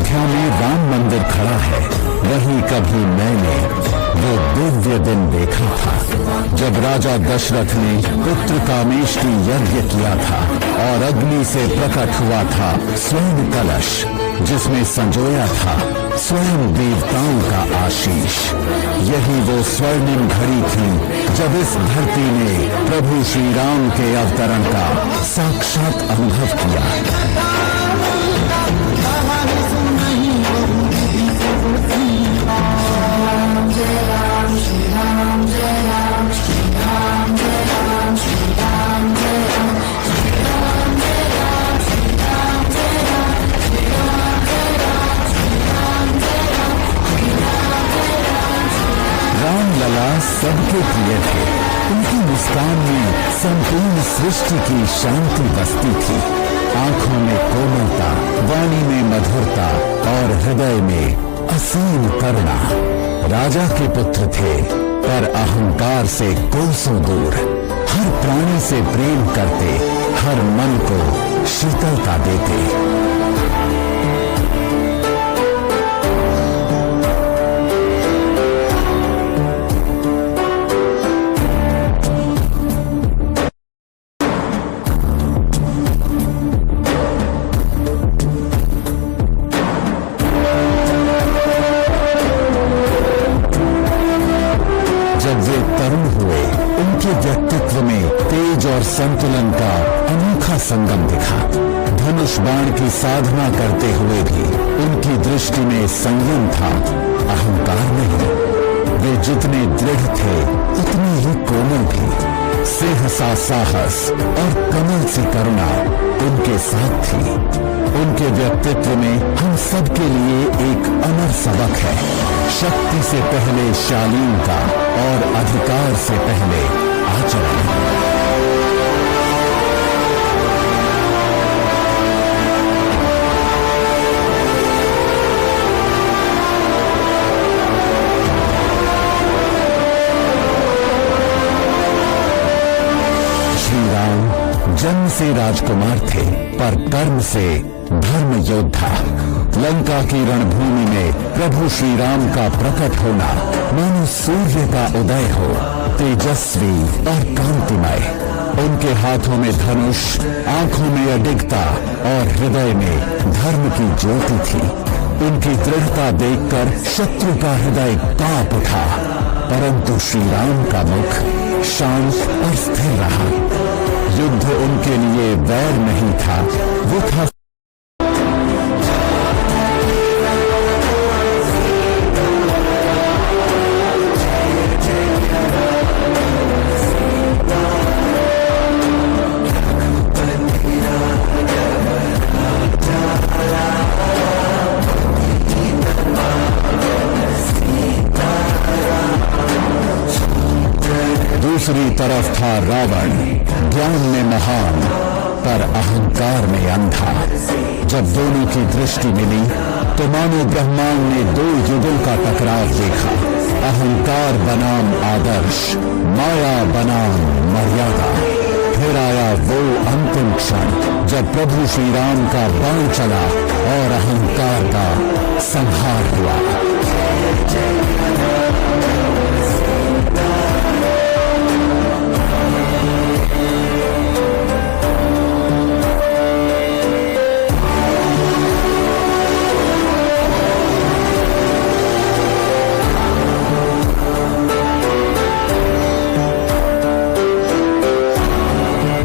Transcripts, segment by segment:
अयोध्या में राम मंदिर खड़ा है, वहीं कभी मैंने वो दिव्य दिन देखा था जब राजा दशरथ ने पुत्र कामेश की यज्ञ किया था और अग्नि से प्रकट हुआ था स्वर्ण कलश, जिसमें संजोया था स्वयं देवताओं का आशीष। यही वो स्वर्णिम घड़ी थी जब इस धरती ने प्रभु श्री राम के अवतरण का साक्षात अनुभव किया। रामलला सबके प्रिय थे। उनकी मुस्कान में संपूर्ण सृष्टि की शांति बसती थी। आंखों में कोमलता, वाणी में मधुरता और हृदय में असीम करुणा। राजा के पुत्र थे पर अहंकार से कोसों दूर। हर प्राणी से प्रेम करते, हर मन को शीतलता देते। जब वे तरुण हुए, उनके व्यक्तित्व में तेज और संतुलन का अनोखा संगम दिखा। धनुष बाण की साधना करते हुए भी उनकी दृष्टि में संयम था, अहंकार नहीं। वे जितने दृढ़ थे उतने ही कोमल भी। सिंह सा साहस और कमल सी करुणा उनके साथ थी। उनके व्यक्तित्व में हम सबके लिए एक अमर सबक है। शक्ति से पहले शालीनता और अधिकार से पहले आचरण। श्री राम जन्म से राजकुमार थे पर कर्म से धर्म योद्धा। लंका की रणभूमि में प्रभु श्री राम का प्रकट होना मानो सूर्य का उदय हो, तेजस्वी और कांतिमय। उनके हाथों में धनुष, आंखों में अडिगता और हृदय में धर्म की ज्योति थी। उनकी दृढ़ता देखकर शत्रु का हृदय कांप उठा, परंतु श्री राम का मुख शांत और स्थिर रहा। युद्ध उनके लिए वैर नहीं था, वो था दूसरी तरफ था रावण, ज्ञान में महान पर अहंकार में अंधा। जब दोनों की दृष्टि मिली तो मानो ब्रह्मांड ने दो युगों का टकराव देखा। अहंकार बनाम आदर्श, माया बनाम मर्यादा। फिर आया वो अंतिम क्षण जब प्रभु श्री राम का बाण चला और अहंकार का संहार हुआ।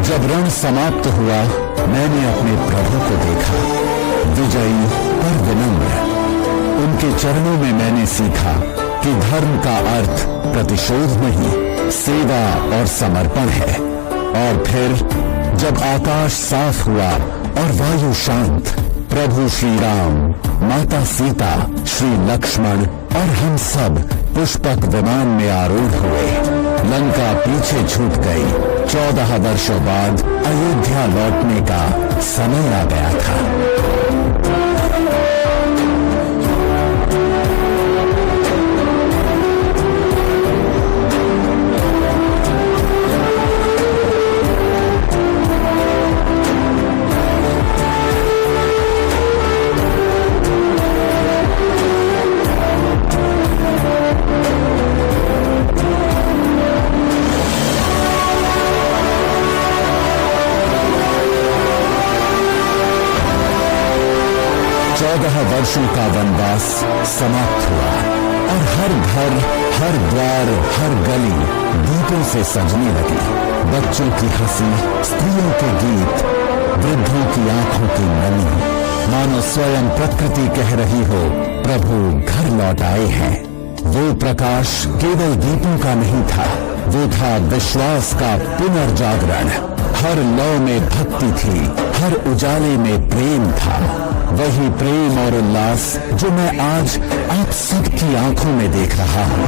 जब रण समाप्त हुआ, मैंने अपने प्रभु को देखा, विजयी पर विनम्र। उनके चरणों में मैंने सीखा कि धर्म का अर्थ प्रतिशोध नहीं, सेवा और समर्पण है। और फिर जब आकाश साफ हुआ और वायु शांत, प्रभु श्री राम, माता सीता, श्री लक्ष्मण और हम सब पुष्पक विमान में आरूढ़ हुए। लंका पीछे छूट गई। 14 वर्षों बाद अयोध्या लौटने का समय आ गया था। 14 वर्षों का वनवास समाप्त हुआ और हर घर, हर द्वार, हर गली दीपों से सजने लगी। बच्चों की हंसी, स्त्रियों के गीत, वृद्धों की आंखों की नमी, मानो स्वयं प्रकृति कह रही हो, प्रभु घर लौट आए हैं। वो प्रकाश केवल दीपों का नहीं था, वो था विश्वास का पुनर्जागरण। हर लौ में भक्ति थी, हर उजाले में प्रेम था। वही प्रेम और उल्लास जो मैं आज आप सबकी आंखों में देख रहा हूं।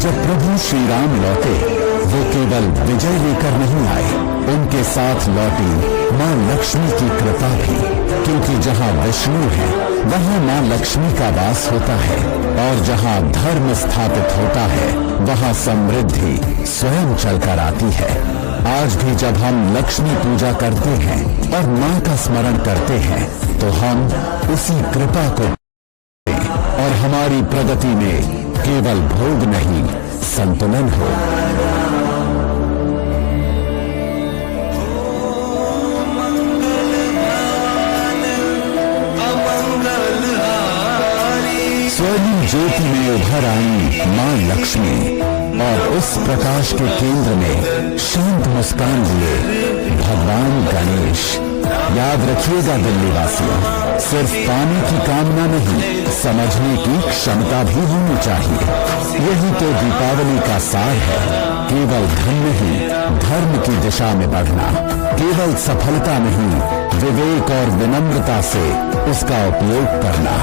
जब प्रभु श्री राम लौटे, वो केवल विजय लेकर नहीं आए, उनके साथ लौटी मां लक्ष्मी की कृपा भी। क्योंकि जहां विष्णु है वहां मां लक्ष्मी का वास होता है, और जहां धर्म स्थापित होता है वहां समृद्धि स्वयं चलकर आती है। आज भी जब हम लक्ष्मी पूजा करते हैं और मां का स्मरण करते हैं तो हम उसी कृपा को और हमारी प्रगति में केवल भोग नहीं, संतुलन हो। स्वर्णिम ज्योति में उभर आई मां लक्ष्मी और उस प्रकाश के केंद्र में शांत मुस्कान लिए भगवान गणेश। याद रखिएगा दिल्ली वासियों, सिर्फ पाने की कामना नहीं, समझने की क्षमता भी होनी चाहिए। यही तो दीपावली का सार है। केवल धन नहीं, धर्म की दिशा में बढ़ना। केवल सफलता नहीं, विवेक और विनम्रता से उसका उपयोग करना।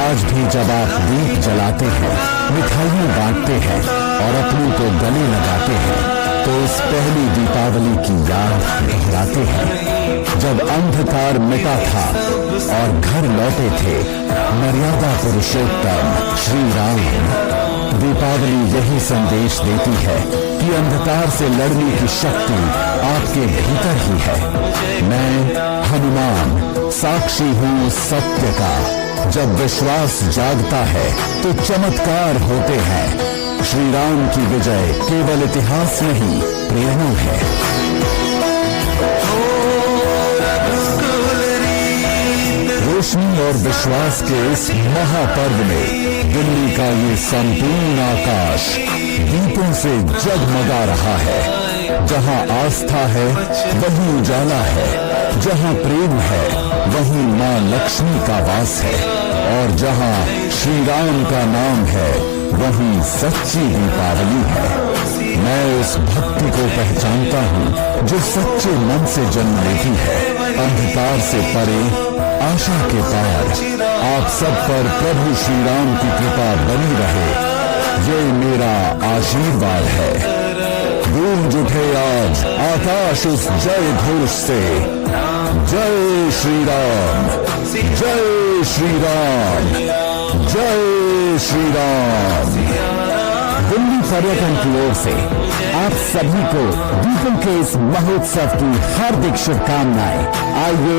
आज भी जब आप दीप जलाते हैं, मिठाइयां बांटते हैं और अपनों को गले लगाते हैं तो इस पहली दीपावली की याद दोहराते हैं, जब अंधकार मिटा था और घर लौटे थे मर्यादा पुरुषोत्तम श्री राम। दीपावली यही संदेश देती है कि अंधकार से लड़ने की शक्ति आपके भीतर ही है। मैं हनुमान साक्षी हूँ सत्य का। जब विश्वास जागता है तो चमत्कार होते हैं। श्री राम की विजय केवल इतिहास नहीं, प्रेरणा है। रोशनी और विश्वास के इस महापर्व में दिल्ली का ये संपूर्ण आकाश दीपों से जगमगा रहा है। जहां आस्था है वहीं उजाला है, जहां प्रेम है वहीं मां लक्ष्मी का वास है, और जहां श्री राम का नाम है वहीं सच्ची दीपावली है। मैं उस भक्ति को पहचानता हूँ जो सच्चे मन से जन्म लेती है, अंधकार से परे, आशा के पार। आप सब पर प्रभु श्री राम की कृपा बनी रहे, ये मेरा आशीर्वाद है। गूंज उठे आज आकाश उस जय घोष से, जय श्री राम, जय श्री राम, जय श्री राम। दिल्ली पर्यटन की ओर से आप सभी को दीपों के इस महोत्सव की हार्दिक शुभकामनाएं। आइए